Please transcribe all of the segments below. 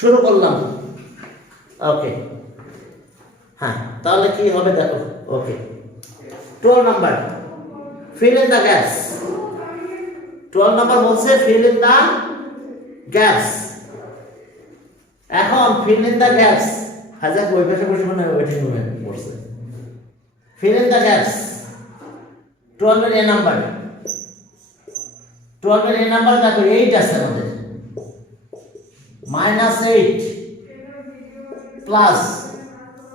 শুরু করলাম। ওকে, হ্যাঁ, তাহলে কি হবে দেখো। ওকে, 12 number, fill in the gaps। 12 number বলছে fill in the gaps। এখন fill in the gaps, হাজার ওই পাশে বসে মানে ওয়েটিং রুমে বসে। fill in the gaps 12 এর a নাম্বার, 12 এর a নাম্বার দেখো 8 আছে আমাদের, -8 প্লাস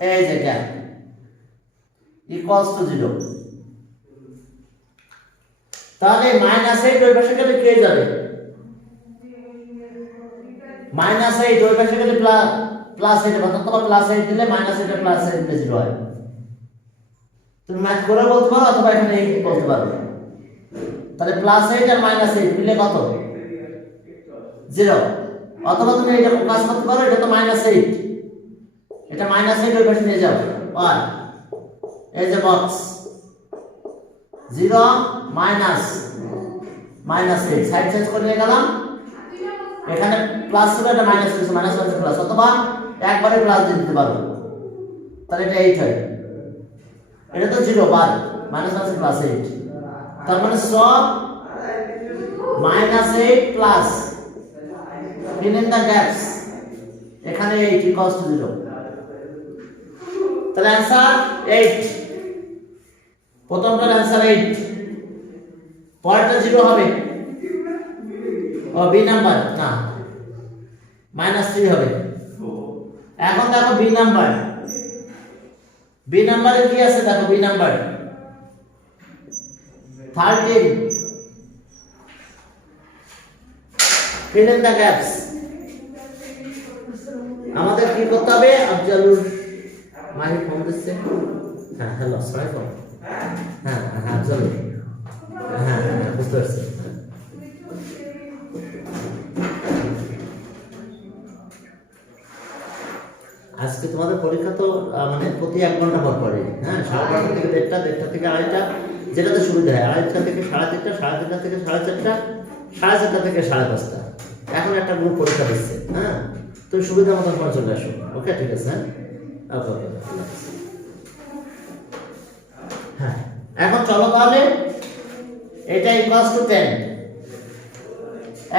এই যে গ্যাপ ইকুয়ালস টু 0। তাহলে -8 ওই পাশে গেলে কে যাবে? -8 ওই পাশে গেলে প্লাস 8 অথবা +8 দিলে -8 +8 দিলে 0 হয়। তুমি ম্যাথ করে বলতে পারো অথবা এখানে বলতে পারো। তাহলে +8 আর -8 মিলে কত? 0। অথবা তুমি এটা কাজ করতে পারো, এটা তো -8, এটা -8 ওই পাশে নিয়ে যাও 1, এই যে বক্স 0 -8 সাইড চেঞ্জ করে নিয়ে গেলাম। এখানে প্লাস ছিল, এটা মাইনাস ছিল, মাইনাস হচ্ছে প্লাস, অথবা একবারে প্লাস দিয়ে দিতে পারো, তাহলে এটা 8 হয়। এটা তো 0 বাদ, মাইনাস আছে প্লাস 8, তার মানে সব -8 plus fill in the gaps, এখানে 8 equals to 0। তাহলে आंसर 8, প্রথমটার आंसर 8, পরেরটা 0 হবে। ও বি নাম্বার না, -3 হবে। এখন দেখো বি নাম্বার, বি নাম্বারে কি আছে দেখো, B number 13 fill in the gaps। আমাদের কি করতে হবে? আফজালুর মাহি ফোন দিচ্ছে। হ্যাঁ, হ্যালো, আসসালামু আলাইকুম। হ্যাঁ হ্যাঁ আফজালুর, হ্যাঁ হ্যাঁ বুঝতে পারছি। আজকে তোমাদের পরীক্ষা তো মানে প্রতি 1 ঘন্টা পর পরে, হ্যাঁ, 12:30 থেকে 1:30, 1:30 থেকে 2:30, যেটাতে সুবিধা হয়, 2:30 থেকে 3:30, 3:30 থেকে 4:30, 4:30 থেকে 5:30। এখন একটা গ্রুপ পরীক্ষা দিচ্ছে, হ্যাঁ, তুমি সুবিধা মতো করে চলে আসো। ওকে, ঠিক আছে, হ্যাঁ, ওকে। হ্যাঁ, এখন চলো তাহলে এটা ইকুয়ালস টু 10,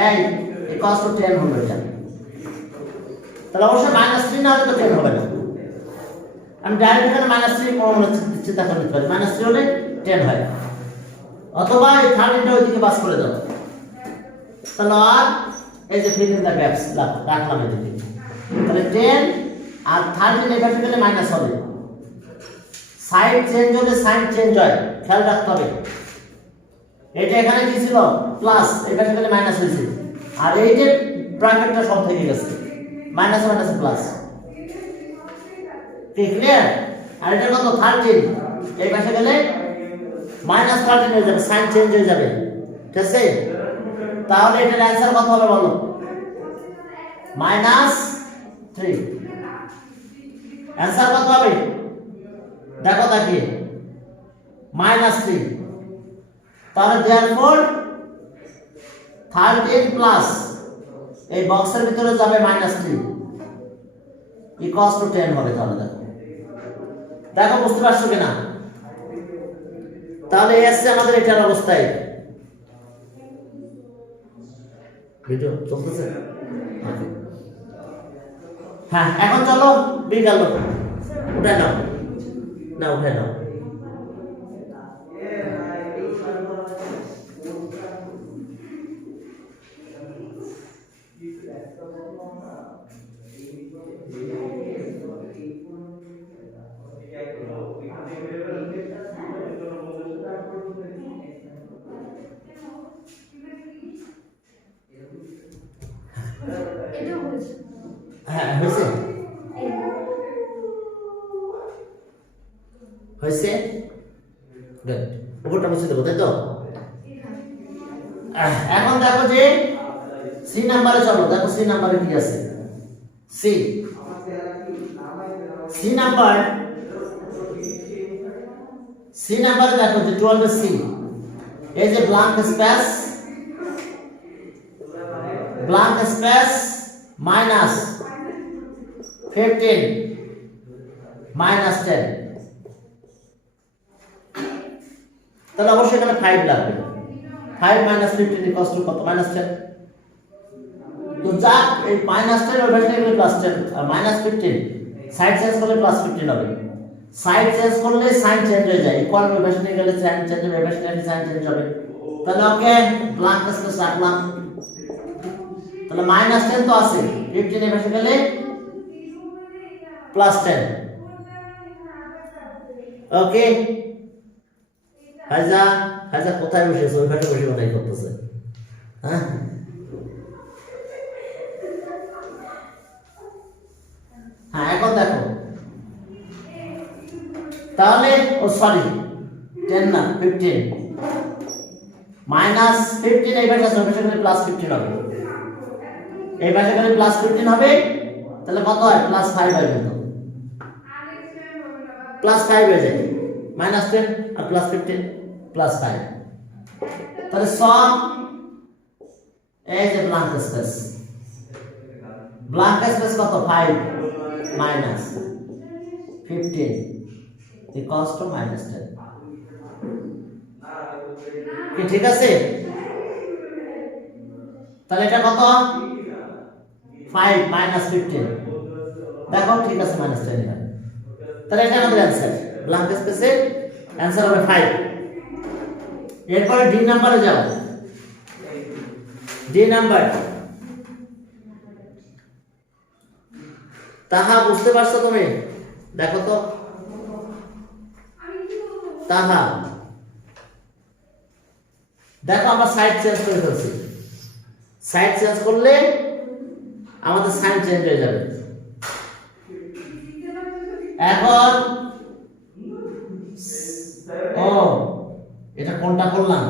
এই ইকুয়ালস টু 10 হলো এটা। তাহলে অবশ্যই -3 না হলে তো 10 হবে না। আমি ডাইরেক্ট এখানে -3 মনে চিন্তা করে নিতে পারি, -3 হলে 10 হয়, অথবা এই 13টা ওইদিকে পাস করে দাও। তাহলে আর এই যে fill in the gaps রাখলাম এদিকে। তাহলে 10 আর 13 এই পাশে গেলে মাইনাস হবে, সাইড চেঞ্জ হলে সাইন চেঞ্জ হয়, খেয়াল রাখতে হবে। এটা এখানে কি ছিল? প্লাস, এই পাশে গেলে মাইনাস হয়েছে, আর এই যে ব্র্যাকেটটা সব থেকে গেছে, মাইনাস মাইনাস প্লাস, ক্লিয়ার? আর এটা কত? 13, এই পাশে গেলে -13 হয়ে যাবে, সাইন চেঞ্জ হয়ে যাবে, ঠিক আছে? তাহলে এটার অ্যানসার কত হবে বলো? -3। অ্যানসার কত হবে দেখো, তাকিয়ে -3। তাহলে देयरफॉर 13 প্লাস এই বক্সের ভিতরে যাবে -3 ইকুয়ালস টু 10 হবে। তাহলে দেখো বুঝতে পারছো কিনা? তাহলে এসছে আমাদের এটার অবস্থায়। ভিডিও চলতেছে? হ্যাঁ, এখন চলো বি গেল, উঠাই নাও, না উঠাই নাও। হ্যাঁ, হয়েছে হয়েছে, গুড। উপরটা মুছে দেবো, তাই তো? এখন দেখো যে সি নাম্বারে চলো, দেখো সি নাম্বারে কি আছে। সি সি নাম্বারে দেখো যে 12 সি, এই যে ব্ল্যাঙ্ক স্পেস মাইনাস 15 মাইনাস 10, তাহলে অবশ্যই এখানে 5 লাগবে। 5 মাইনাস 15 ইকুয়ালস টু কত? মাইনাস 10। তো যা এই মাইনাস 10 ওই পাশে গেলে প্লাস 10 আর মাইনাস 15 সাইড চেঞ্জ করলে প্লাস 15 হবে। সাইড চেঞ্জ করলে সাইন চেঞ্জ হয়ে যায়, ইকুয়াল ওই পাশে গেলে সাইন চেঞ্জ হবে, এই পাশে গেলে সাইন চেঞ্জ হবে। তাহলে ওকে ব্ল্যাঙ্ক স্পেস রাখলাম। তাহলে মাইনাস 10 তো আছে, 15 এর পাশে গেলে প্লাস 10। ওকে হাজা হাজা কোথায় বসেছে? ওই পাশে বসে কোথায় করতেছে? হ্যাঁ হ্যাঁ এখন দেখো তাহলে, ও সরি 10 না 15 মাইনাস 15 এই পাশে আছে, গেলে প্লাস 15 হবে, এই পাশে গেলে প্লাস 15 হবে। তাহলে কত হয়? প্লাস 5 হয়, কিন্তু প্লাস 5 হয়ে যায়। মাইনাস 10 আর প্লাস 15 প্লাস 5। তাহলে সব এই যে ব্ল্যাঙ্ক স্পেস, ব্ল্যাঙ্ক স্পেস কত? 5 মাইনাস 15 ইকুয়ালস টু মাইনাস 10। কি ঠিক আছে? তাহলে এটা কত? 5 মাইনাস 15, দেখো ঠিক আছে মাইনাস 10 এখানে। তাহলে এটা আমাদের অ্যানসার, ব্ল্যাঙ্ক স্পেসের অ্যানসার হবে 5। এরপরে ডি নাম্বারে যাও। ডি নাম্বার, তাহা বুঝতে পারছো তুমি? দেখো তো তাহা, দেখো আমরা সাইড চেঞ্জ করে ফেলছি। সাইড চেঞ্জ করলে আমাদের সাইন চেঞ্জ হয়ে যাবে। এখন ও এটা কোনটা করলাম?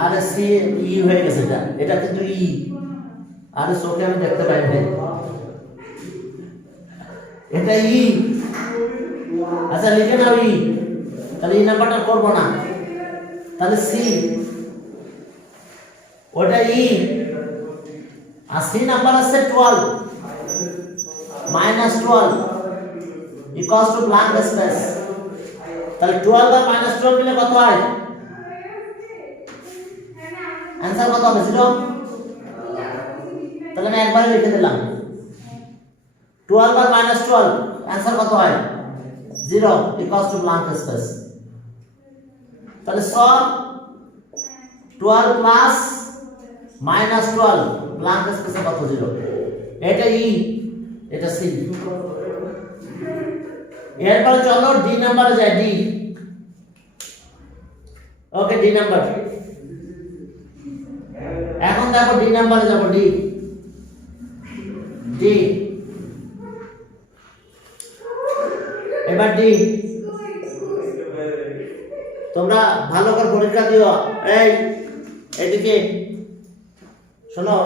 আর সি ই হয়ে গেছে, এটা এটা কিন্তু ই, আর চোখে আমি দেখতে পাই না, এটা ই। আচ্ছা লিখে নাও ই, তাহলে এই নাম্বারটা করবো না, তাহলে সি, ওটা ই। আর সি নাম্বার আছে 12 minus 12 equals to blank space. তাহলে 12 আর মাইনাস 12 মিলে কত হয়? आंसर কত হবে? 0। তাহলে আমি একবারে লিখে দিলাম 12 আর মাইনাস 12 आंसर কত হয়? 0 ইকুয়ালস টু ব্ল্যাঙ্ক স্পেস। তাহলে সব 12 প্লাস মাইনাস 12 ব্ল্যাঙ্ক স্পেসে কত? 0। এটা ই, এটা সি। এরপর চলো ডি নাম্বারে যাই। ডি, ওকে ডি নাম্বার। এখন দেখো ডি নাম্বারে যাব। ডি, ডি এবার ডি, তোমরা ভালো করে পরীক্ষা দিও। এই এদিকে শোনো,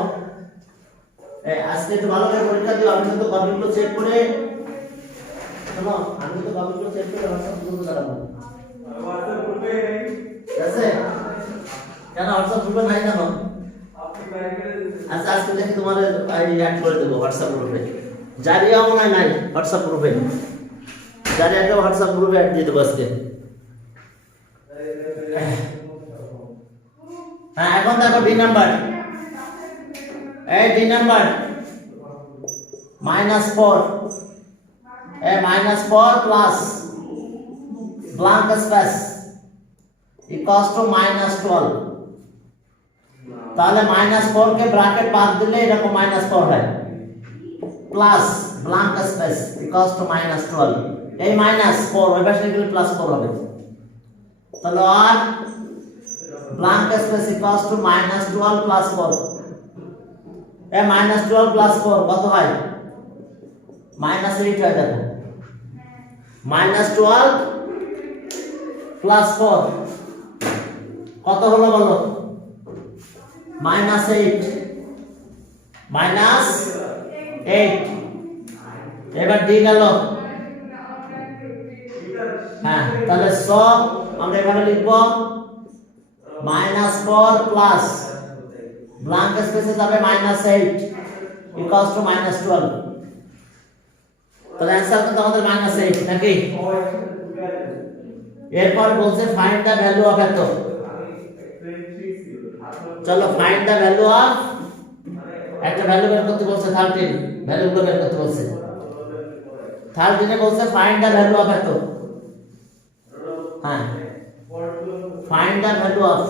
আজকে একটু ভালো করে পরীক্ষা দিও। আমি কিন্তু কপিগুলো চেক করে, শোনো আমি তো কপিগুলো চেক করে হোয়াটসঅ্যাপ গ্রুপে দাঁড়াবো, ঠিক আছে? কেন হোয়াটসঅ্যাপ গ্রুপে নাই কেন? আচ্ছা আজকে দেখি তোমার আইডি অ্যাড করে দেবো হোয়াটসঅ্যাপ গ্রুপে। জারিয়া মনে হয় নাই হোয়াটসঅ্যাপ গ্রুপে, জারিয়াকে হোয়াটসঅ্যাপ গ্রুপে অ্যাড দিয়ে দেবো আজকে। হ্যাঁ এখন দেখো ডি নাম্বার। এই D number -4, -4 plus blank space equals to -12। তাহলে -4 কে ব্র্যাকেট বাদ দিলে এরকম -4 হয়, plus blank space equals to -12। এই -4 ওই পাশে গেলে +4 হবে। তাহলে আর blank space equals to -12 plus 4। এই -12 প্লাস 4 কত হয়? -8 হয়। দেখো -12 প্লাস 4 কত হলো বলো? -8, -8। এবার ডি গেল। হ্যাঁ তাহলে সব আমরা এভাবে লিখব -4 প্লাস ব্ল্যাঙ্ক স্পেসে যাবে -8 ইকুয়ালস টু -12। তাহলে অ্যান্সার কিন্তু আমাদের -8 নাকি? এরপর বলছে ফাইন্ড দ্য ভ্যালু অফ এত। চলো ফাইন্ড দ্য ভ্যালু অফ, একটা ভ্যালু বের করতে বলছে 13, ভ্যালুগুলো বের করতে বলছে। 13 এ বলছে ফাইন্ড দ্য ভ্যালু অফ এত। হ্যাঁ, ফাইন্ড দ্য ভ্যালু অফ,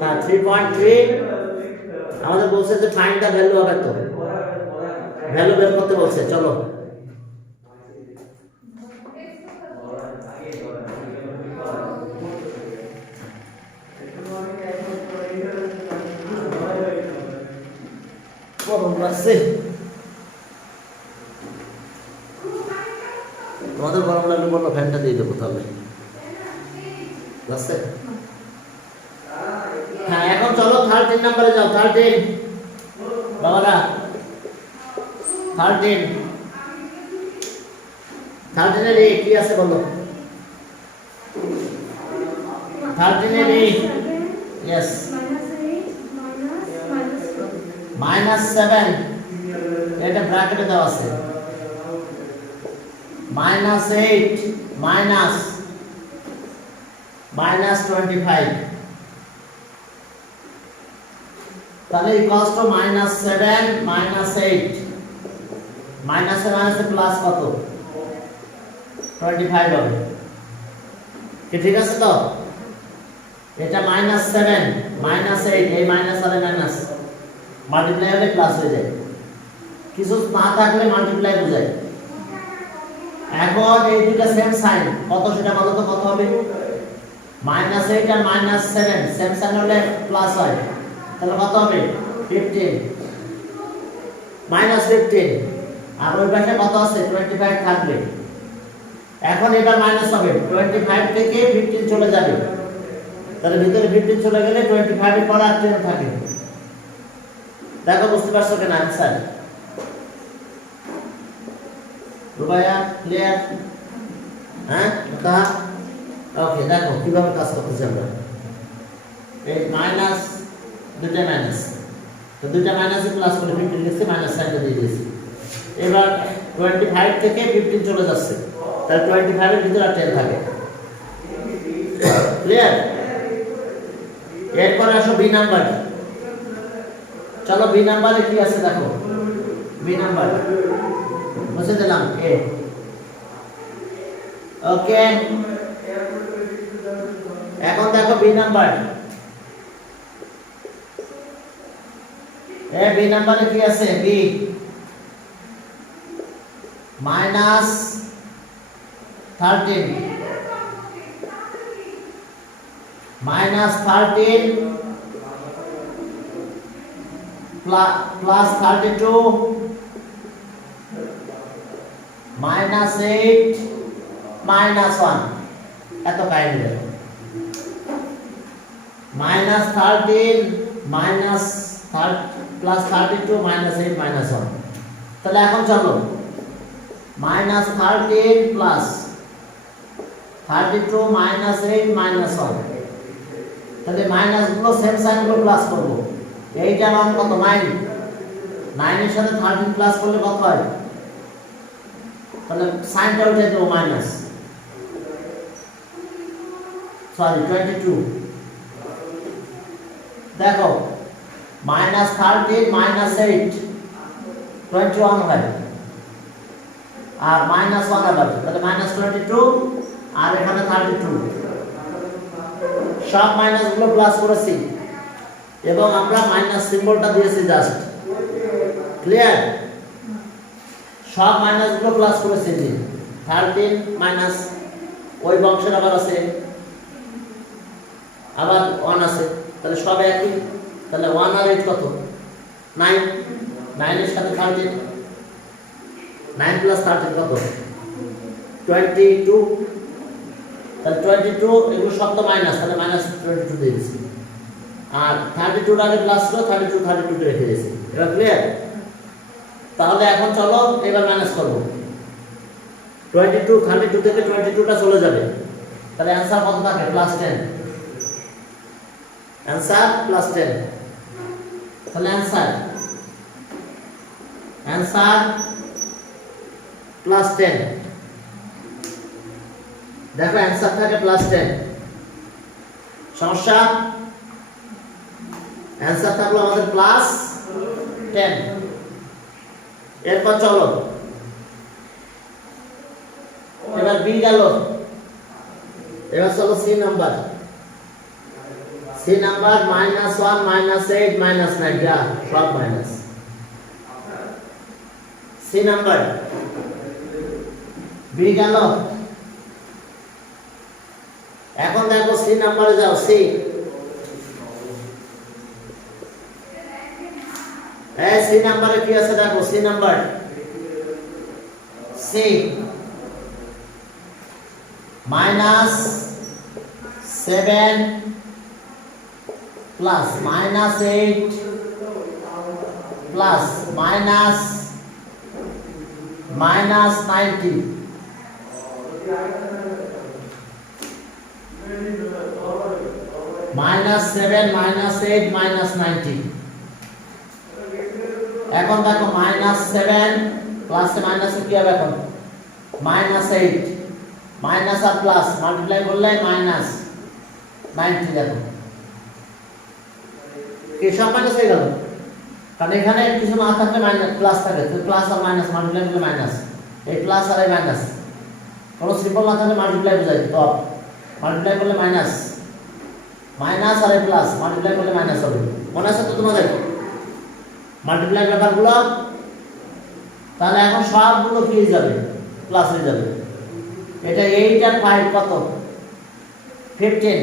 হ্যাঁ 3.3 আমাদের বলছে যে ফাইন্ড দ্য ভ্যালু অফ এত, ভ্যালু বের করতে বলছে। চলো গরম লাগছে, তোমাদের গরম লাগলে বললো ফ্যানটা দিয়ে দেবো তাহলে লাগছে। হ্যাঁ এখন চলো 13 নম্বরে যাও। 13 বাবারা, 13 এর এ কি আছে বলো? 13 এর এ, यस -7, এটা ব্র্যাকেটে দেওয়া আছে। -8 -25, তাহলে ইকুয়ালস টু -7 -8, মাইনাসে মাইনাসে প্লাস কত? 25 হবে কি? ঠিক আছে তো? এটা -7 -8, এই মাইনাস আর মাইনাস মাল্টিপ্লাই হলে প্লাস হয়ে যায়, কিছু না থাকলে মাল্টিপ্লাই বোঝায়। এখন এই দুটো সেম সাইন, কত সেটা বলো তো কত হবে? -8 আর -7 সেম সাইন হলে প্লাস হয়, তাহলে কত হবে? 15 -15, আর ওই পাশে কত আছে? 25 থাকবে। এখন এটা মাইনাস হবে, 25 থেকে 15 চলে যাবে, তাহলে ভিতরে 15 চলে গেলে 25 এর পর আর 10 থাকে। দেখো বুঝতে পারছো কিনা आंसर? রুবাইয়া ক্লিয়ার? হ্যাঁ তা ওকে, দেখো কিভাবে কাজ করতেছি আমরা। এই মাইনাস, দুটো মাইনাস, তো দুটো মাইনাসে প্লাস করে 15 লিখছি, মাইনাস সাইনটা দিয়ে দিয়েছি। এবার 25 থেকে 15 চলে যাচ্ছে, তাহলে 25 এর ভিতরে আর 10 থাকে। ক্লিয়ার? এরপর আসো বি নাম্বার। চলো বি নাম্বারে কি আছে দেখো। বি নাম্বার মুছে দিলাম এ, ওকে। এখন দেখো বি নাম্বার, এ বি নাম্বারে কি আছে? বি -13 -13 plus 32 -8 -1, এত কাহিনী দেখো। -13 plus 32 -8 -1, তাহলে এখন চলো -13 plus 32 -8 -1, তাহলে মাইনাস গুলো সেম সাইন গুলো প্লাস করব। এইটার মান কত? 9 এর সাথে 13 প্লাস করলে কত হয়? তাহলে সাইনটা উঠে দেব মাইনাস, সরি 22। দেখো -13 -8 21 হয়, আর -1 আবার, তাহলে -22 আর এখানে 32, সব মাইনাস গুলো প্লাস করেছি এবং আমরা মাইনাস সিম্বলটা দিয়েছি জাস্ট। ক্লিয়ার? সব মাইনাস গুলো প্লাস করেছি, 13 মাইনাস ওই বংশের আবার আছে, আবার 1 আছে, তাহলে সব একই। তাহলে 1 আর 8 কত? 9, 9 এর সাথে 13, 9 প্লাস 13 কত? 22, তাহলে 22 এগুলো সব তো মাইনাস, তাহলে -22 দিয়ে দিয়েছি, আর 32 আগে প্লাস ছিল, 32 কে রেখে দিয়েছি। এবার ক্লিয়ার? তাহলে এখন চলো এবার মাইনাস করব। 32 থেকে 22টা চলে যাবে, তাহলে आंसर কত থাকে? +10, आंसर +10। তাহলে आंसर প্লাস 10, দেখো অ্যান্সার থাকে প্লাস 10, সমস্যা? অ্যান্সার থাকলো আমাদের প্লাস 10। এরপর চলো এবার বি গেল, এবার চলো সি নাম্বার। সি নাম্বার -1 -8 -9, যা সব মাইনাস। সি নাম্বার বি গেল। এখন দেখো সি নাম্বারে যাও। সি সি নাম্বারে কি আছে দেখো। C number C -7 plus -8 plus -90, -7 -8 -90। এখন দেখো -7 প্লাস মাইনাসে কি হবে? এখন -8 মাইনাস আর প্লাস মাল্টিপ্লাই করলে -90। দেখো কি সব মাইনাস হয়ে গেল, কারণ এখানে কিছু না থাকলে মাইনাস প্লাস থাকে, তো প্লাস আর মাইনাস মাল্টিপ্লাই করলে মাইনাস, এই প্লাস আর এই মাইনাস কোনো সিম্পল না থাকলে মাল্টিপ্লাই বোঝায়, তো মাল্টিপ্লাই করলে মাইনাস আর এই প্লাস মাল্টিপ্লাই করলে মাইনাস হবে। মনে আছে তো তোমাদের মাল্টিপ্লাই ব্যাপারগুলো? তাহলে এখন সবগুলো কি হয়ে যাবে? প্লাস হয়ে যাবে। এটা 8 আর 5 কত? 15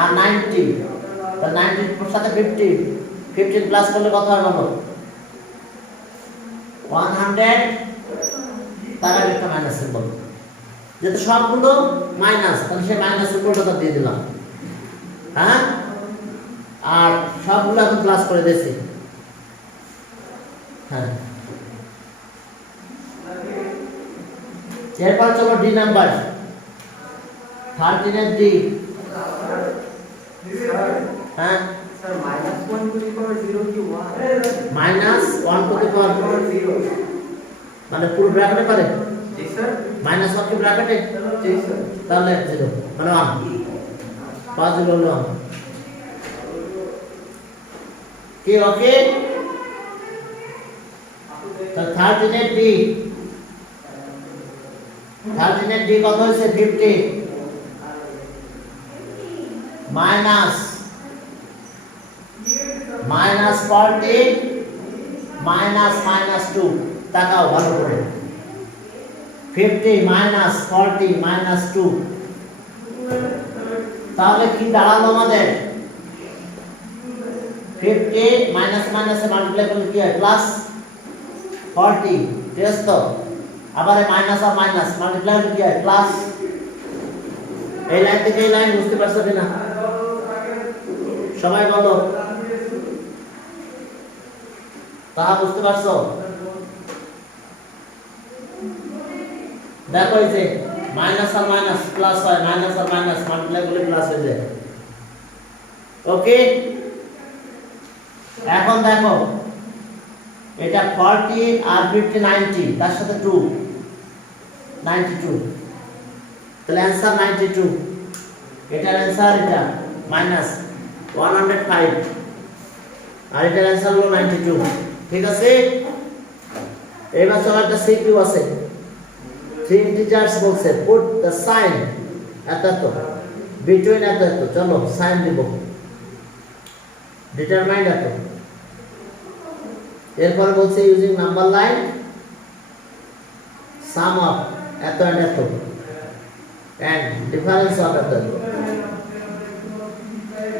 আর 90, তাহলে 90 এর সাথে 15 প্লাস করলে কত হয় বলো? 100, তার আগে একটা মাইনাস সিম্বল, যেহেতু সবগুলো মাইনাস তাহলে সেই মাইনাস সিম্বলটা দিয়ে দিলাম, হ্যাঁ। আর সবগুলো এখন প্লাস করে দিয়েছি, হ্যাঁ। এরপর চলো ডি নাম্বার 13 এর ডি। হ্যাঁ স্যার -1 টু দি পাওয়ার 0 কি 1? -1 টু দি পাওয়ার 0 মানে পুরো ব্র্যাকেটে পারে? জি স্যার। -1 কি ব্র্যাকেটে? জি স্যার। তাহলে 0 মানে 1, 5 0 হলো 1 কি? ওকে। তো 13 এর ডি, 13 এর ডি কত হয়েছে? 50 মাইনাস -40 -2। তাকাও ভালো করে, 50 -40 -2, তাহলে কি দাঁড়ালো আমাদের? 50 মাইনাস মাইনাসে মাল্টিপ্লাই করলে কি হয়? প্লাস 40, ঠিক আছে তো? আবার মাইনাস আর মাইনাস মাল্টিপ্লাই করলে কি হয়? প্লাস। এই লাইন থেকে এই লাইন বুঝতে পারছো কিনা সবাই বলো? তাহা বুঝতে পারছো? দেখো এই যে মাইনাস আর মাইনাস প্লাস হয়, মাইনাস আর মাইনাস মাল্টিপ্লাই করলে প্লাস হয়ে যায়। ওকে। এখন দেখো এটা 40 আর 50 90, তার সাথে 2 92, তাহলে অ্যানসার 92। এটার অ্যানসার এটা -105 আর এটার অ্যানসার হলো 92, ঠিক আছে। এবার চলো একটা সিকিউ আছে, 3 ইন্টিজার্স বলছে পুট দ্য সাইন এত বিটুইন এত, চলো সাইন দিব, ডিটারমাইন্ড এত। এরপর বলছে using number line some of এত এন্ড এত এন্ড ডিফারেন্স অফ এত।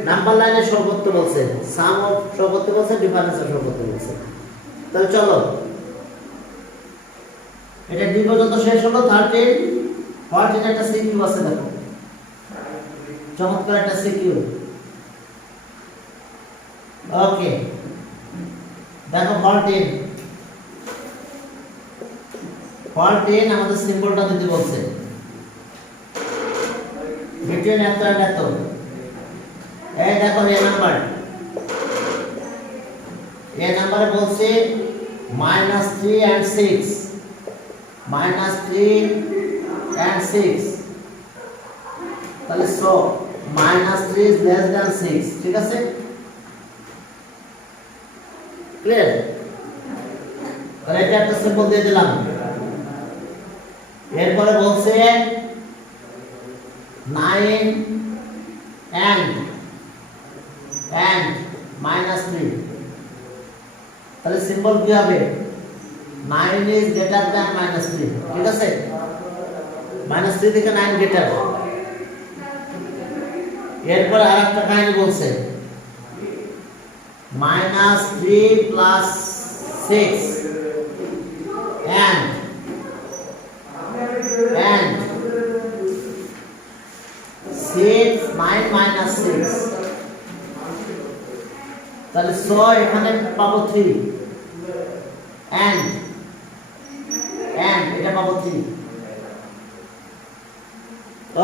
নাম্বার লাইনে শো করতে বলছে, সাম অফ শো করতে বলছে, ডিফারেন্স শো করতে বলছে। তাহলে চলো এটা ডি পর্যন্ত শেষ হলো। 13 14 একটা সিকিউ আছে, দেখো চমৎকার একটা সিকিউ। ওকে দেখো 14 আমাদের সিম্বলটা দিতে বলছে, বিটুইন এত এন্ড এত। এই দেখো এই নাম্বারে বলছে -3 and 6 মাইনাস 3 and 6, তাহলে so minus 3 is less than 6, ঠিক আছে? ক্লিয়ার? তাহলে এটা একটা সিম্বল দিয়ে দিলাম। এরপরে বলছে 9 and minus 3, তাহলে সিম্বল কি হবে? 9 is greater than minus 3, ঠিক আছে? minus 3 থেকে 9 greater। এরপর আরেকটা কাহিনী বলছে minus 3 plus 6 and 6 9 minus 6, তাহলে 6 এখানে পাবো 3 and এটা পাবো 3।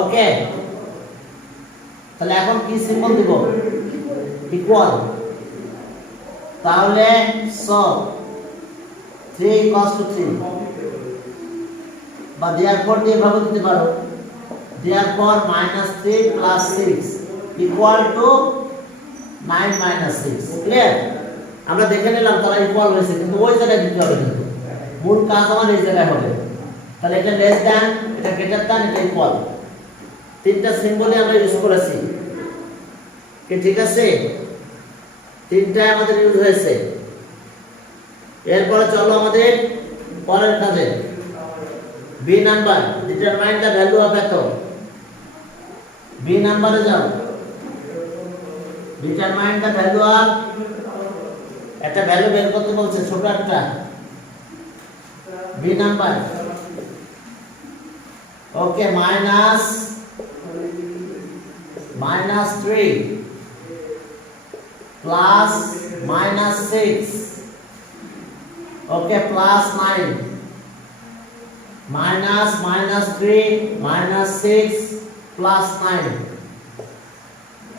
ওকে, তাহলে এখন কি সিম্বল দিব? ইকুয়াল। তাহলে সো 3 equals to 3 বা therefore দিয়ে ভাবে দিতে পারো, therefore minus 3 plus 6 equal to 9 minus 6। Clear? আমরা দেখে নিলাম তারা ইকুয়াল হয়েছে, কিন্তু ওই জায়গায় দিতে হবে, কিন্তু মূল কাজ আমার এই জায়গায় হবে। তাহলে এটা লেস দ্যান, এটা গ্রেটার দ্যান, এটা ইকুয়াল, তিনটা সিম্বলই আমরা ইউজ করেছি। কি ঠিক আছে? তিনটা আমাদের ইউজ হয়েছে। এরপরে চলো আমাদের পরের কাজে, B number, determine the value of এত। বি নাম্বারে যাও, ডিটারমাইন দ্য ভ্যালু অফ, একটা ভ্যালু বের করতে বলছে, ছোট একটা। B number, okay, minus 3 plus minus 6, okay, plus 9 minus 3 minus 6 plus 9,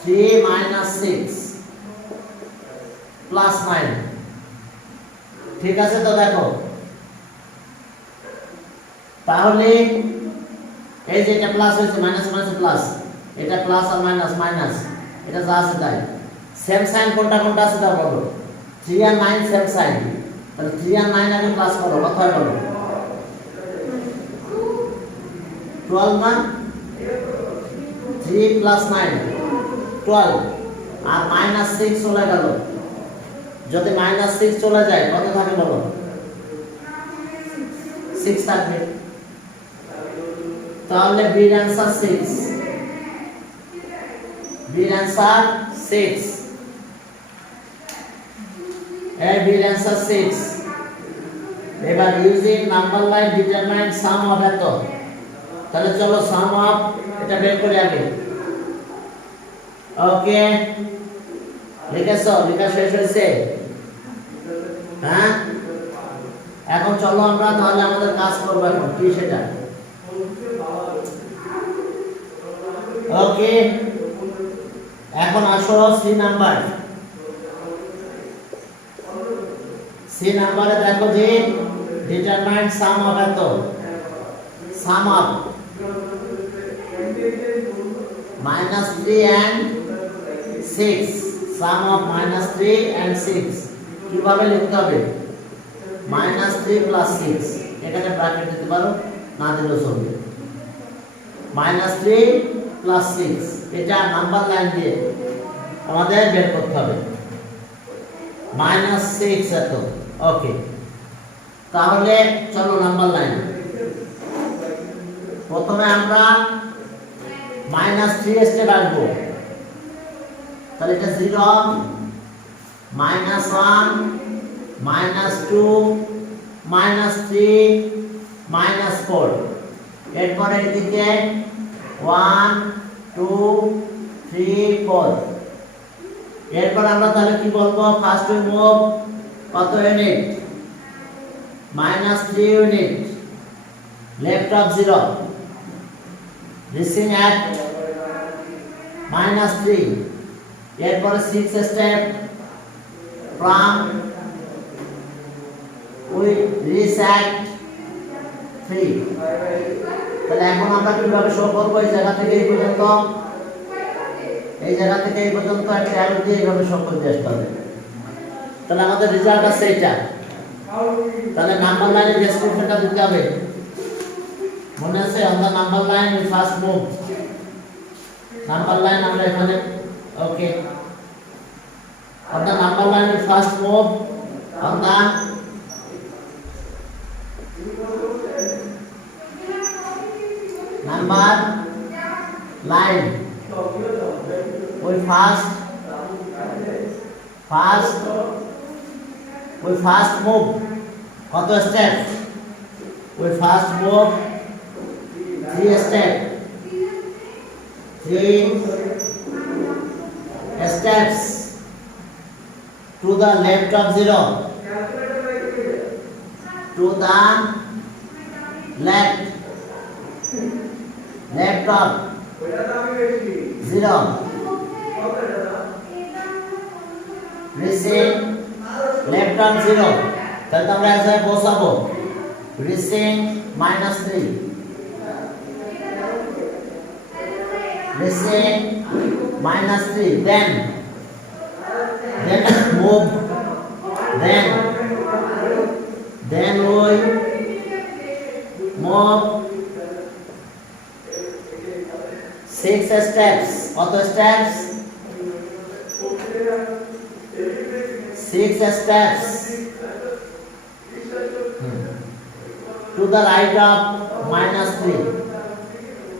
3 minus 6 plus 9, ঠিক আছে? তো দেখো, তাহলে এই যে এটা প্লাস হয়েছে, মাইনাস মাইনাস প্লাস, এটা প্লাস আর মাইনাস মাইনাস, এটা যা আছে তাই। সেম সাইন কোনটা কোনটা আছে তা বলো। 3 আর 9 সেম সাইন, তাহলে 3 আর 9 আগে প্লাস করো, কত হয় বলো? 12 না? 3 plus 9 12, আর মাইনাস 6 চলে গেল। যদি মাইনাস 6 চলে যায় কত থাকে বলো? 6 থাকবে। তাহলে বির অ্যান্সার 6, বির অ্যান্সার 6, বির অ্যান্সার 6। এবার using number line determine some of এত। তাহলে চলো সাম অফ এটা বের করি আগে। ওকে, লিখেছো? লেখা শেষ হয়েছে? হ্যাঁ, এখন চলো আমরা তাহলে আমাদের কাজ করবো। এখন কি সেটা? ওকে, এখন আসো সি নাম্বার। সি নাম্বারে দেখো যে ডিটারমাইন সাম অফ এত, সাম of minus 3 and 6, sum of minus 3 and 6 কিভাবে লিখতে হবে? minus 3 plus 6, এখানে ব্র্যাকেট দিতে পারো, না দিলেও চলবে। minus 3 plus 6, এটা নাম্বার লাইন দিয়ে আমাদের বের করতে হবে। minus 6 এত। ওকে, তাহলে চলো নাম্বার লাইন। প্রথমে আমরা মাইনাস 3 স্টেপ আসবো, তাহলে এটা 0 মাইনাস 1 মাইনাস 2 মাইনাস 3 মাইনাস 4। এরপরে এদিকে 1 2 3 4। এরপর আমরা তাহলে কি বলবো? ফার্স্ট উই মুভ কত unit? -3 unit left of 0, reaching at -3। এরপরে 6 step from we reach at 3। তাহলে এখন আমরা কিভাবে শো করব? এই জায়গা থেকে এই পর্যন্ত, এই জায়গা থেকে এই পর্যন্ত একটা অ্যারো দিয়ে এইভাবে শো করে দিয়ে আসতে হবে। তাহলে আমাদের রেজাল্ট আছে এটা। তাহলে নাম্বার লাইনের ডেসক্রিপশনটা দিতে হবে। মনে আছে? On the number line we first move. Number line আমরা এখানে okay. On the number line we first move on the number line we first move কত step? we first move 3 step, 3 steps to the left of 0, to the left of 0, reaching left of 0। তাহলে আমরা এসে বসাবো reaching -3, reaching -3, then move, then we move 6 steps. কত steps? 6 steps to the right of -3,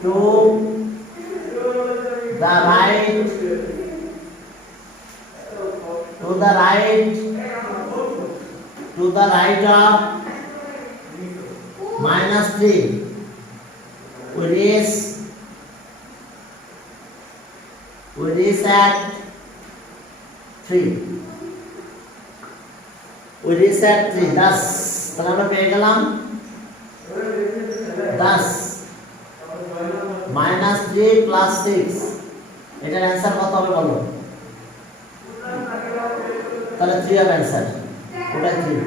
to the right, to the right, to the right of -3 we reach at 3, we reach at 3, 10। তাহলে আমরা পেয়ে গেলাম 10 -3 + 6। এটার অ্যানসার কত হবে বলো? তাহলে 3 হবে অ্যানসার, ওটা 3।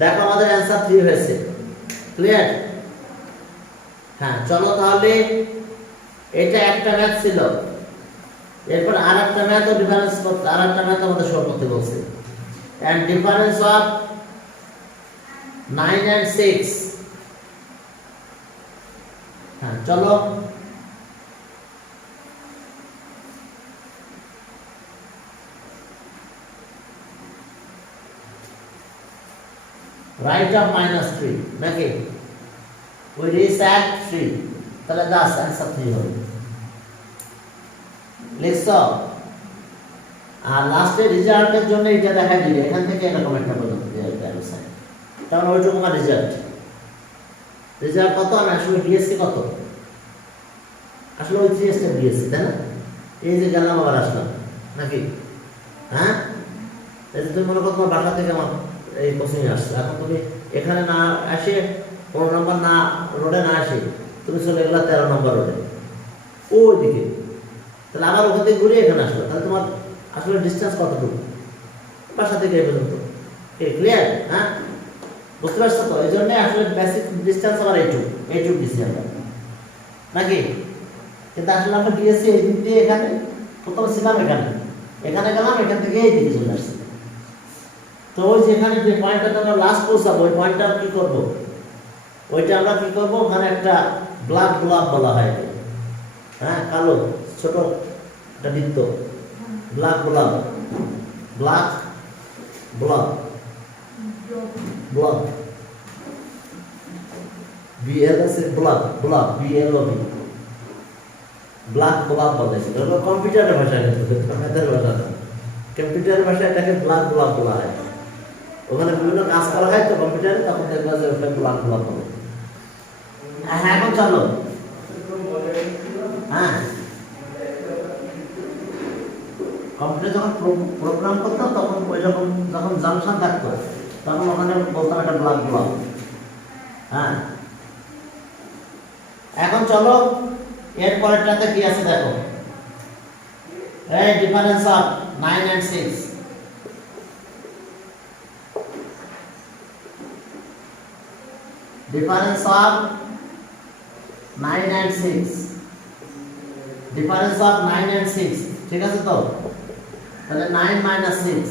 দেখো আমাদের অ্যানসার 3 হয়েছে। ক্লিয়ার? হ্যাঁ, চলো তাহলে এটা একটা ম্যাথ ছিল। এরপর আরেকটা ম্যাথ ও ডিফারেন্স করতে, আরেকটা ম্যাথ আমাদের সলভ করতে বলছে। And difference of 9 and 6। হ্যাঁ, চলো রাইট অফ -3 নাকি? we reach at 3, তাহলে 10 অ্যানসার 3 হবে। লিখছো? আর লাস্টের রেজাল্টের জন্য এটা দেখা দিলে এখান থেকে এরকম একটা পদ্ধতি দেওয়া আছে। তাহলে ওইটুকু আমার রেজাল্ট কত? আমি আসলে ডিএসসি কত? আসলে ওই 3 স্টেপ ডিএসসি, তাই না? এই যে গেলাম আবার আসলাম নাকি? হ্যাঁ, এই যে তুমি মনে করো তোমার বাসা থেকে আমার এই কোচিংয়ে আসছো, এখন তুমি এখানে না আসে 15 নম্বর না রোডে না আসে তুমি চলে গেলা 13 নম্বর রোডে ওই দিকে। তাহলে আবার ওখান থেকে ঘুরে এখানে আসলো, তাহলে তোমার আসলে ডিস্টেন্স কতটুকু বাসা থেকে এই পর্যন্ত? ক্লিয়ার? হ্যাঁ, বুঝতে পারছো তো? এই জন্য আসলে বেসিক ডিস্টেন্স আমার এইটুকু দিচ্ছি আমরা নাকি? কিন্তু আসলে আমরা দিয়েছি এই দিক দিয়ে, এখানে প্রথম ছিলাম এখানে গেলাম, এখান থেকে এই দিকে চলে আসছি। তো ওই যেখানে যে পয়েন্টটাতে আমরা লাস্ট পৌঁছাবো ওই পয়েন্টটা কি করবো? ওইটা আমরা কি করবো? ওখানে একটা ব্ল্যাক গোলাপ বলা হয়, হ্যাঁ, কালো ছোট একটা বৃত্ত, ব্ল্যাক গোলাপ, ব্ল্যাক ব্লক, ব্লক বিএল আছে, ব্লক ব্লক বিএলওবি, ব্ল্যাক গোলাপ বলে। এটা কম্পিউটারের ভাষা, কিন্তু আমাদের ভাষা না। কম্পিউটারের ভাষায় এটাকে ব্ল্যাক গোলাপ বলা হয়। ওখানে বিভিন্ন কাজ করা হয় তো কম্পিউটারে, তখন দেখবা যে ওটা ব্ল্যাক গোলাপ বলে। হ্যাঁ, এখন চলো। হ্যাঁ, কম্পিউটার যখন প্রোগ্রাম করতাম তখন ওই রকম যখন জাংশন থাকতো তখন ওখানে বলতাম একটা ব্ল্যাক গোলাপ। হ্যাঁ, এখন চলো এর পরেরটাতে কি আছে দেখো। এই difference of 9 and 6। Difference of 9 and 6, difference of 9 and 6, ঠিক আছে তো? তাহলে 9 minus 6,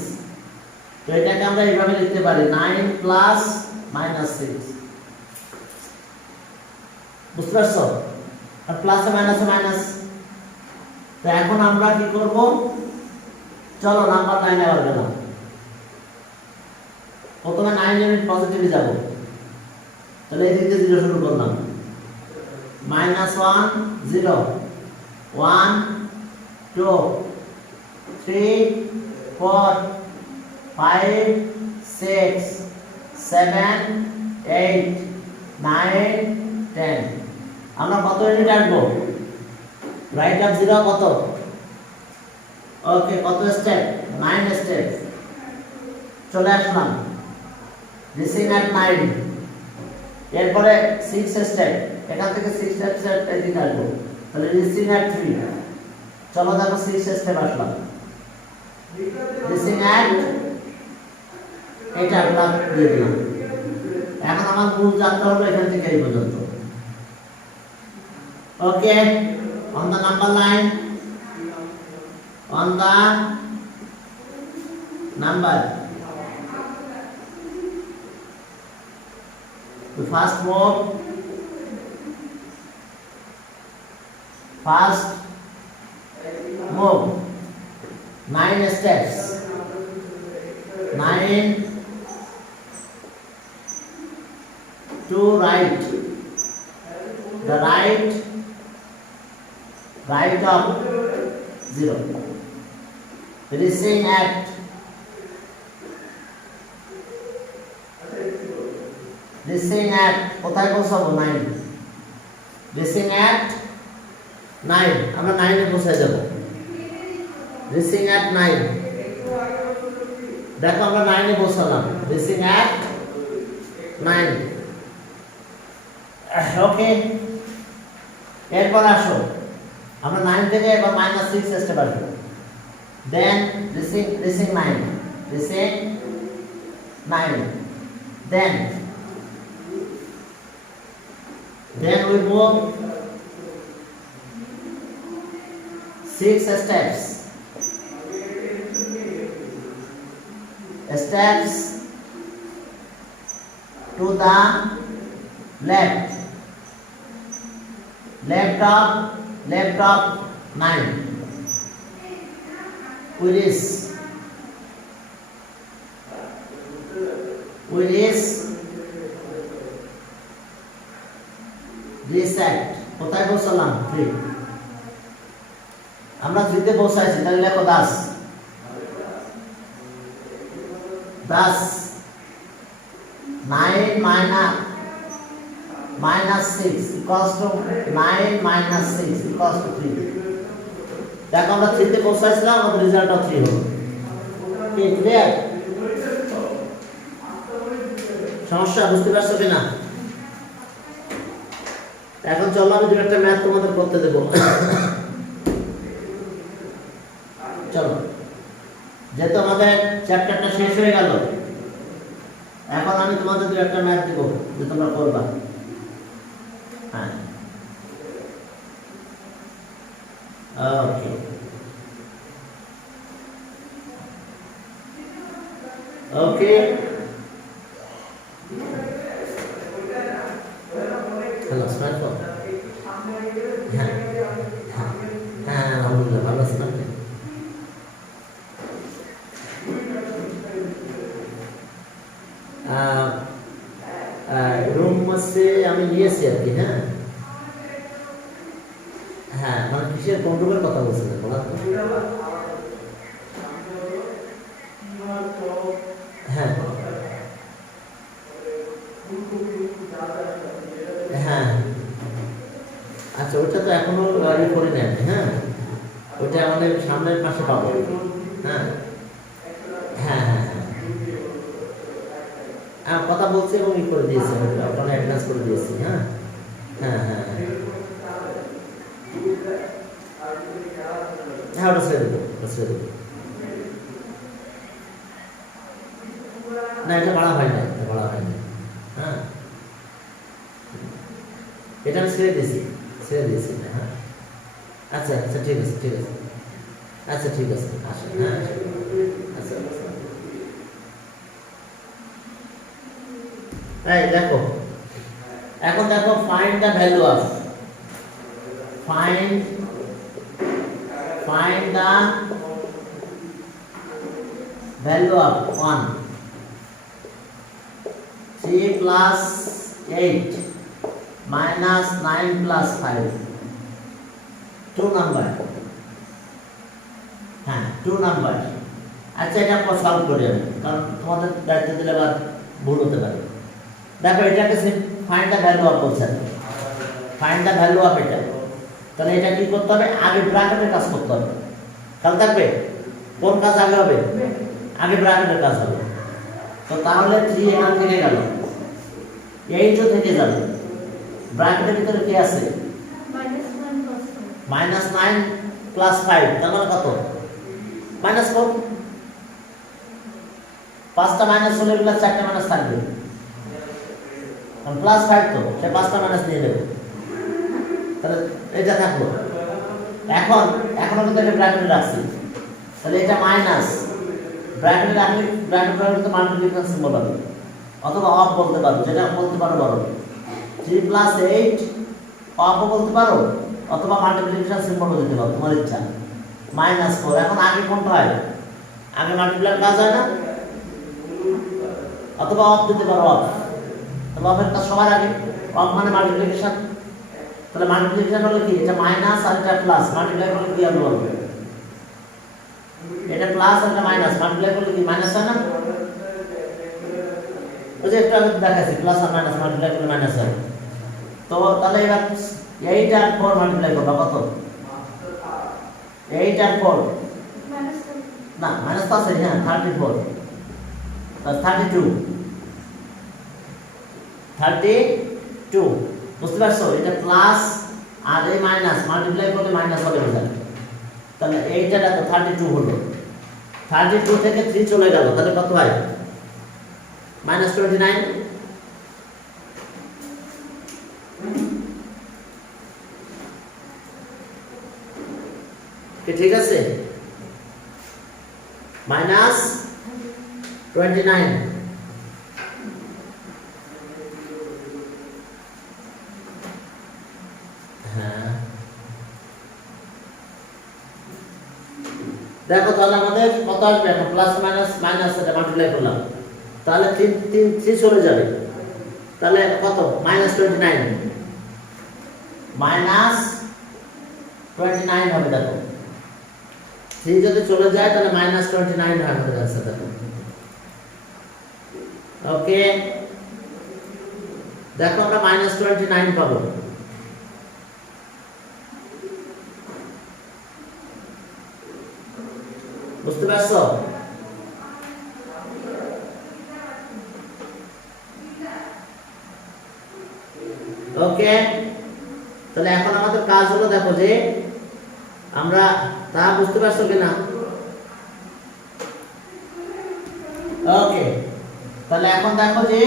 তো এটাকে আমরা এইভাবে লিখতে পারি 9 plus minus 6, বুঝতে পারছো? আর প্লাসে মাইনাসে মাইনাস। তো এখন আমরা কি করব, চলো নাম্বার 9 আবার গেলাম। প্রথমে 9 ইউনিট পজিটিভে যাব, তাহলে এই দিক দিয়ে 0 শুরু করলাম, -1 0 1 2 3 4 5 6 7 8 9 10। আমরা কত ইউনিট আসবো? রাইট আপ 0 কত? ওকে, কত স্টেপ? 9 স্টেপ। চলে আসলাম রিসিং এট 9, এরপরে 6 স্টেপ, এখান থেকে 6 স্টেপ এদিকে আসবো, তাহলে রিসিং এট 3। চলো দেখো 6 স্টেপ আসলাম, রিসিং এট, এটা ব্লক দিয়ে দিলাম। এখন আমার মূল যাত্রা হলো এখান থেকে এই পর্যন্ত। ওকে, on the number line, on the number, the first move, first move 9 steps, 9 to right, the right of 0, racing at কোথায় পৌঁছাবো? 9, racing at 9, আমরা 9 এ পৌঁছে যাব, racing at 9। দেখো আমরা 9 এ পৌঁছালাম, racing at 9। ওকে, এরপর আসো আমরা 9 থেকে এবার -6 স্টেপ আসবো, দেন রিসিং 9, দেন we move 6 steps to the left of 9, we reach reset, কোথায় পৌঁছালাম? 3, আমরা 3 তে পৌঁছাইছি, তাহলে লেখো 10 9 minus 6 equals to 9 minus 6 equals to 3। দেখো আমরা 3 তে পৌঁছাইছিলাম, আমাদের রেজাল্টটা 3 হলো। কি ক্লিয়ার? সমস্যা বুঝতে পারছো কিনা? এখন চলো আমি দুটো একটা ম্যাথ তোমাদের করতে দেব। চলো, যেহেতু আমাদের চ্যাপ্টারটা শেষ হয়ে গেল, এখন আমি তোমাদের দুটো একটা ম্যাথ দেব যে তোমরা করবা। হ্যাঁ, ওকে, ওকে, হ্যালো স্মার্টফোন, হ্যাঁ হ্যাঁ আলহামদুলিল্লাহ ভালো আছেন আপনি? রুম আছে আমি নিয়েছি আর কি। হ্যাঁ হ্যাঁ, মানে কিসের কোন রুমের কথা বলছিলেন বলা তো? হ্যাঁ হ্যাঁ, আচ্ছা, ওটা তো এখনো করে নেন। হ্যাঁ, ওটা আমাদের সামনের মাসে পাবো। হ্যাঁ হ্যাঁ হ্যাঁ হ্যাঁ, কথা বলছি এবং ই করে দিয়েছি, আপনারা অ্যাডভান্স করে দিয়েছি। হ্যাঁ হ্যাঁ হ্যাঁ হ্যাঁ, ওটা ছেড়ে দেবো, না এটা বাড়া হয় না, হ্যাঁ এটা আমি ছেড়ে দিয়েছি না, হ্যাঁ আচ্ছা আচ্ছা ঠিক আছে আচ্ছা ঠিক আছে আসেন, হ্যাঁ আচ্ছা এই দেখো, এখন দেখো find the value of find the value of 1 3 plus 8 minus 9 plus 5 2 number, হ্যাঁ 2 number। আচ্ছা এটা আমরা সলভ করি আমি, কারণ তোমাদের দায়িত্ব দিলে আবার ভুল হতে পারে। দেখো এটাকে ফাইন্ড দ্য ভ্যালু অফ বলছেন, ফাইন্ড দ্য ভ্যালু অফ এটা, তাহলে এটা কি করতে হবে, আগে ব্র্যাকেটের কাজ করতে হবে। খেয়াল থাকবে কোন কাজ আগে হবে, আগে ব্র্যাকেটের কাজ হবে। তো তাহলে 3 এখান থেকে গেল, 8ও থেকে যাবে, ব্র্যাকেটের ভিতরে কি আছে -9 প্লাস 5, তার মানে কত -4। 5টা মাইনাস হলে প্লাস 4টা মাইনাস থাকবে, কারণ প্লাস 5 তো সে 5টা মাইনাস দিয়ে দেবে, তাহলে এটা থাকলো। এখন কিন্তু এটা ব্র্যাকেটে রাখছি, তাহলে এটা মাইনাস ব্র্যাকেটে রাখলে ব্র্যাকেটে মাল্টিপ্লিকেশন সিম্বল হবে, অথবা অফ বলতে পারো, যেটা বলতে পারো বলো 3 প্লাস 8 অফও বলতে পারো, অথবা মাল্টিপ্লিকেশন সিম্বলও দিতে পারো, তোমার ইচ্ছা। -4, এখন আগে কোনটা হয়, আগে মাল্টিপ্লাইয়ের কাজ হয় না, অথবা অফ দিতে পারো, অফ, তাহলে অফের কাজ সবার আগে, অফ মানে মাল্টিপ্লিকেশন। তাহলে মাল্টিপ্লিকেশন হলো কি, এটা মাইনাস আর এটা প্লাস, মাল্টিপ্লাই করলে কি হবে বলবো, এটা প্লাস আর এটা মাইনাস, মাল্টিপ্লাই করলে কি মাইনাস হয় না, ওই যে একটু আগে দেখাচ্ছি প্লাস আর মাইনাস মাল্টিপ্লাই করলে মাইনাস হয়। তো তাহলে এবার 8 আর 4 মাল্টিপ্লাই করবা কত, 8 আর 4 না মাইনাস তো আছে, হ্যাঁ 34 প্লাস 32, বুঝতে পারছো, এটা প্লাস আর এই মাইনাস মাল্টিপ্লাই করলে মাইনাস হবে রেজাল্ট। তাহলে এইটা দেখো 32 হলো, 32 থেকে 3 চলে গেল, তাহলে কত হয় -29। ঠিক আছে, -29। দেখো তাহলে আমাদের কত আসবে, এখন প্লাস মাইনাস এটা মাল্টিপ্লাই করলাম, তাহলে 3 চলে যাবে, তাহলে কত -29 হবে। দেখো 3 যদি চলে যায় তাহলে -29 হয় আমাদের आंसर। দেখো ওকে, দেখো আমরা -29 পাবো। বুঝতে পারছো, ওকে। তাহলে এখন আমাদের কাজ হলো, দেখো যে আমরা তা বুঝতে পারছো কিনা, ওকে। তাহলে এখন দেখো যে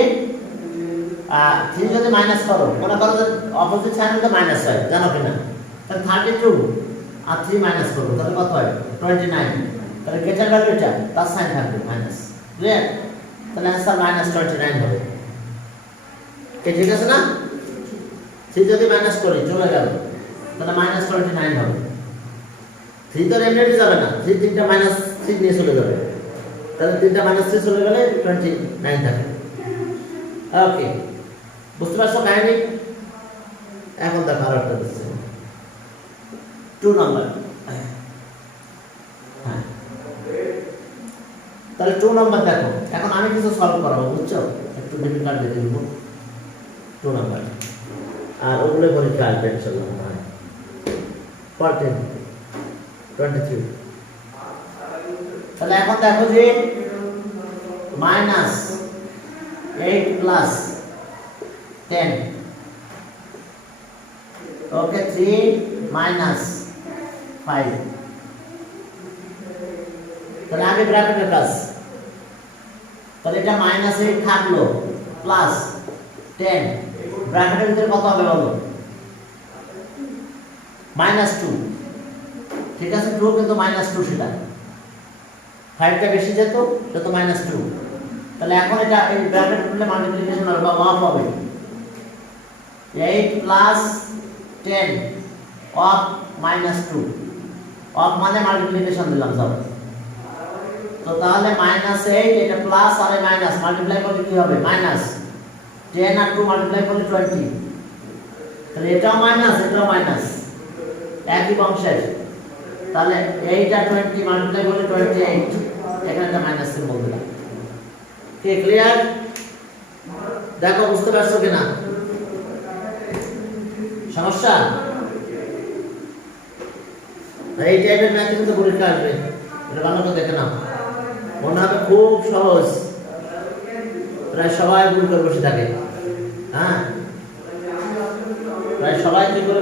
3 যদি মাইনাস করো, মনে করো যে অপোজিট সাইডে মাইনাস হয়, জানো কিনা, তাহলে 32 আর 3 মাইনাস করবো, তাহলে কত হয় 29। তাহলে গেটার ভ্যালু এটা প্লাস সাইন থাকবে মাইনাস, ক্লিয়ার, তাহলে आंसर -29 হবে। ঠিক আছে না, 3 যদি মাইনাস করি চলে গেল, তাহলে -29 হবে। 3 তো এমনি যাবে না, 3টা -3 নিয়ে চলে যাবে, তাহলে 3টা -3 চলে গেলে 29 থাকে। ওকে, বুঝতে পারছো কাহিনী। এখন দেখো আর একটা দিচ্ছি 2 নাম্বার, হ্যাঁ তাহলে 2 নাম্বার দেখো, এখন আমি কিছু সলভ করাবো, বুঝছো, একটু ডিফিকাল্ট দিয়ে দিব 2 নাম্বার, আর ওগুলো পরীক্ষা আসবে ইনশাআল্লাহ। 23। তাহলে এখন দেখো যে -8 প্লাস 10, ওকে 3 মাইনাস 5, তাহলে আগে ব্র্যাকেটের কাজ, তাহলে এটা -8 থাকলো প্লাস 10, ব্র্যাকেটের ভিতরে কত হবে বলো, -2, ঠিক আছে, 2 কিন্তু -2 সেটা 5টা বেশি যেত সেটা -2। তাহলে এখন এটা এই ব্র্যাকেট খুললে মাল্টিপ্লিকেশন হবে বা অফ হবে 8 প্লাস 10 অফ -2, অফ মানে মাল্টিপ্লিকেশন দিলাম সব। তো তাহলে -8 এটা প্লাস আর মাইনাস মাল্টিপ্লাই করলে কি হবে -10 আর 2 মাল্টিপ্লাই করলে 20, তাহলে এটাও মাইনাস এটাও মাইনাস একই বংশের। তাহলে 8 আর 20 মাল্টিপ্লাই করলে 28, এখানে একটা মাইনাস সিম্বল দিলাম। কি ক্লিয়ার? দেখো বুঝতে পারছো কিনা সমস্যা? এই টাইপের ম্যাথ কিন্তু পরীক্ষা আসবে, এটা ভালো করে দেখে নাও, মনে হবে খুব সহজ, প্রায় সবাই ভুল করে বসে থাকে। হ্যাঁ, প্রায় সবাই কি করে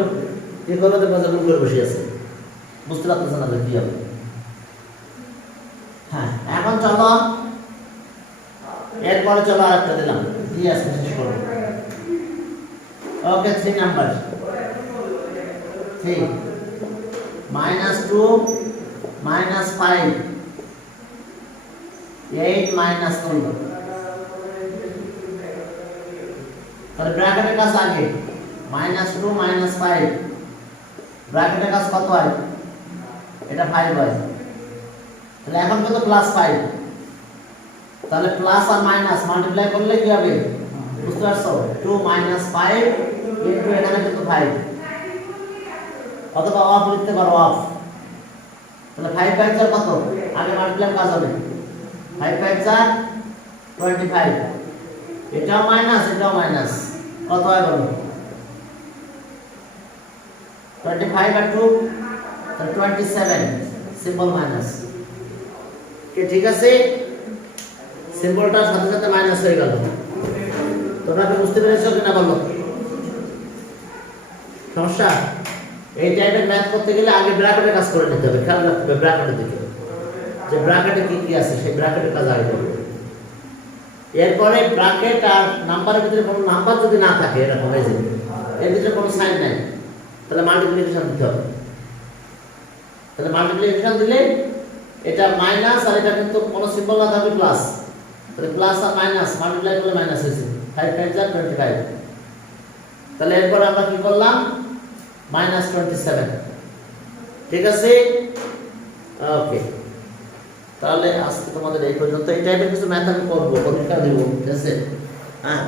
ভুল করে বসে আছে, বুঝতে পারতেছে না কি হবে। হ্যাঁ, এখন চলো এরপরে চলো আরেকটা দিলাম দিয়ে আজকে শেষ করবো। ওকে, 3 নাম্বার 3 -2 -5 8 -3, তাহলে ব্র্যাকেটের কাজ আগে -2 -5 ব্র্যাকেটের কাজ কত হয়? এটা 5 হয়, তাহলে এখন কত +5, তাহলে প্লাস আর মাইনাস মাল্টিপ্লাই করলে কি হবে বুঝতে পারছো? 2 - 5 ইনটু এখানে কিন্তু 5, অথবা অফ লিখতে পারো অফ। তাহলে 5 5 4 কত? আগে মাল্টিপ্লাই কাজ হবে 5 5 4 25, এটাও মাইনাস এটাও মাইনাস, কত হয় বলো? 25 আর 2 তাহলে 27, সিম্বল মাইনাস। ঠিক আছে, সিম্বলটার সাথে সাথে মাইনাস হয়ে গেল। তোমরা কি বুঝতে পেরেছো কিনা বলো? সমস্যা? এই টাইপের ম্যাথ করতে গেলে আগে ব্র্যাকেটে কাজ করে নিতে হবে, খেয়াল রাখতে হবে ব্র্যাকেটের দিকে, যে ব্র্যাকেটে কি কি আছে সেই ব্র্যাকেটের কাজ আগে করবে। এরপরে ব্র্যাকেট আর নাম্বারের ভিতরে কোনো নাম্বার যদি না থাকে, এরকম এই যে এর ভিতরে কোনো সাইন নাই, তাহলে মাল্টিপ্লিকেশন দিতে হবে। তাহলে মাল্টিপ্লিকেশন দিলে এটা মাইনাস আর এটা কিন্তু কোনো সিম্বল না থাকবে প্লাস, তাহলে প্লাস আর মাইনাস মাল্টিপ্লাই করলে মাইনাস হয়েছে 5 5 4 25। তাহলে এরপর আমরা কি করলাম -27, ঠিক আছে। ওকে, তাহলে আজকে তোমাদের এই পর্যন্ত। এই টাইপের কিছু ম্যাথ আমি করবো, পরীক্ষা দেবো, ঠিক আছে। হ্যাঁ,